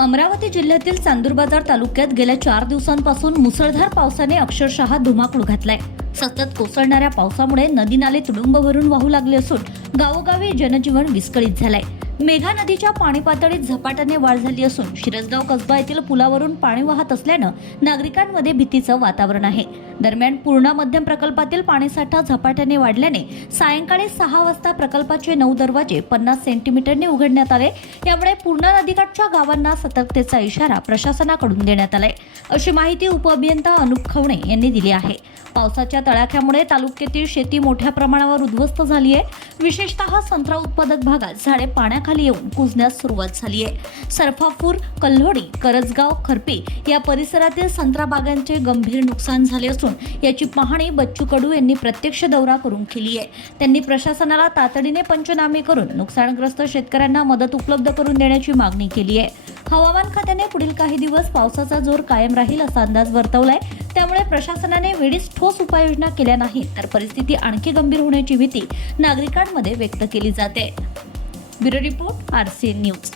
अमरावती जिल्ह्यातील चांदूरबाजार तालुक्यात गेल्या चार दिवसांपासून मुसळधार पावसाने अक्षरशः धुमाकूळ घातलाय. सतत कोसळणाऱ्या पावसामुळे नदी नाले तुडुंब भरून वाहू लागले असून गावोगावी जनजीवन विस्कळीत झालंय. मेघा नदीच्या पाणी पातळीत झपाट्याने वाढ झाली असून शिरसगाव कसबा येथील पुलावरून पाणी वाहत असल्यानं नागरिकांमध्ये भीतीचं वातावरण आहे. दरम्यान पूर्णा मध्यम प्रकल्पातील पाणीसाठा झपाट्याने वाढल्याने सायंकाळी सहा वाजता प्रकल्पाचे नऊ दरवाजे पन्नास सेंटीमीटरने उघडण्यात आले. यामुळे पूर्णा नदीकाठच्या गावांना सतर्कतेचा इशारा प्रशासनाकडून देण्यात आलाय. अशी माहिती उपअभियंता अनुप खवणे यांनी दिली आहे. पावसाच्या तडाख्यामुळे तालुक्यातील शेती मोठ्या प्रमाणावर उद्ध्वस्त झाली आहे विशेषतः संत्रा उत्पादक भागात झाडे पाण्याखाली येऊन कुजण्यास सुरुवात झाली आहे सरफापूर कल्होडी करजगाव खरपे या परिसरातील संत्रा बागांचे गंभीर नुकसान झाले असून याची पाहणी बच्चू कडू यांनी प्रत्यक्ष दौरा करून केली आहे. त्यांनी प्रशासनाला तातडीने पंचनामे करून नुकसानग्रस्त शेतकऱ्यांना मदत उपलब्ध करून देण्याची मागणी केली आहे. हवामान खात्याने पुढील काही दिवस पावसाचा जोर कायम राहील असा अंदाज वर्तवलाय. त्यामुळे प्रशासनाने वेळीच ठोस उपाययोजना केल्या नाहीत तर परिस्थिती आणखी गंभीर होण्याची भीती नागरिकांमध्ये व्यक्त केली जाते. Bureau report R C news